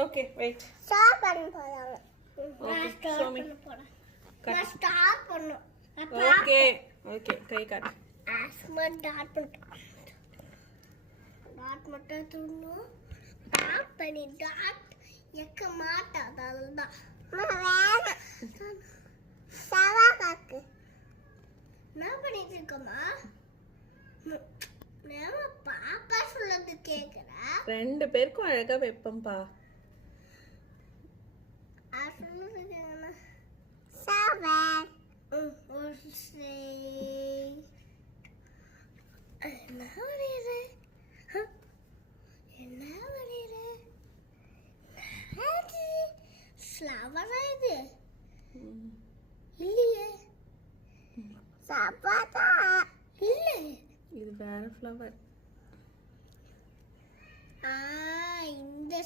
Okay wait. Start பண்ண போறாங்க. Okay show me. நான் ஸ்டார்ட் பண்ணனும். ஓகே ஓகே கை காட்டு. ஆஸ்மா டாட் பண்ணு. டாட் மட்டும் தூணும். டாட் பண்ணி டாட் எக்க மாட்டாதல்ல. வேற சவா காக்கு. நான் பண்ணிட்டு இருக்கமா? நான் பாப்பா சொல்றது கேக்குறா. ரெண்டு பேருக்கும் அழகா வெப்பம்பா. சொல்லுங்க சவா. ஒரு சே என்ன வரையற? என்ன வரையற? அது ஃப்ளவரா இது? இல்லையே. சப்பாத்தா இல்ல. இது வேற ஃப்ளவர். இந்த